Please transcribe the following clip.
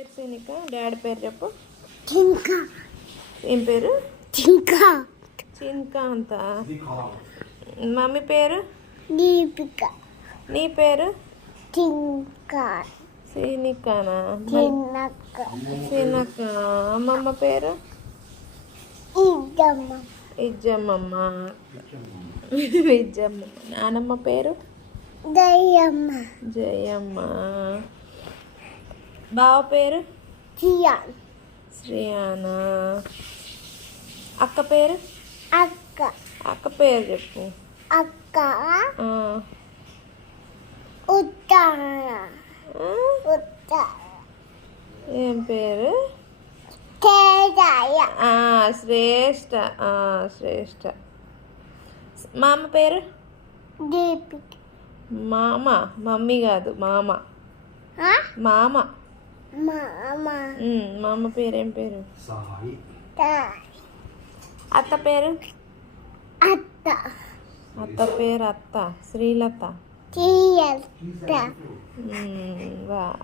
పేరు సీనిక. డాడీ పేరు చెప్పు. చింకా. ఏం పేరు? చింకా. చింకాంత. మమ్మీ పేరు? దీపిక. నీ పేరు? చింకా. సీనికానా? చిన్నక్క. సీనక్క. అమ్మమ్మ పేరు? ఇద్దమ్మ. ఇజ్జమ్మమ్మ. ఇజ్జమ్మ. నానమ్మ పేరు? దయ్యమ్మ. జయమ్మ. బావ పేరు? చియాన్. శ్రేయానా. అక్క పేరు? అక్క. అక్క పేరు చెప్పు. అక్క. ఆ. ఉత్తర. ఆ? ఉత్తర. ఏం పేరు? తేజాయ. శ్రేష్ఠ. శ్రేష్ఠ. మామ పేరు? దీపిక. మామ. మమ్మీ కాదు, మామ. మామ. మామ. మామ పేరు ఏం పేరు? సాయి. అత్త పేరు? అత్త. అత్త పేరు అత్త. శ్రీలత. చీయత్త. వా.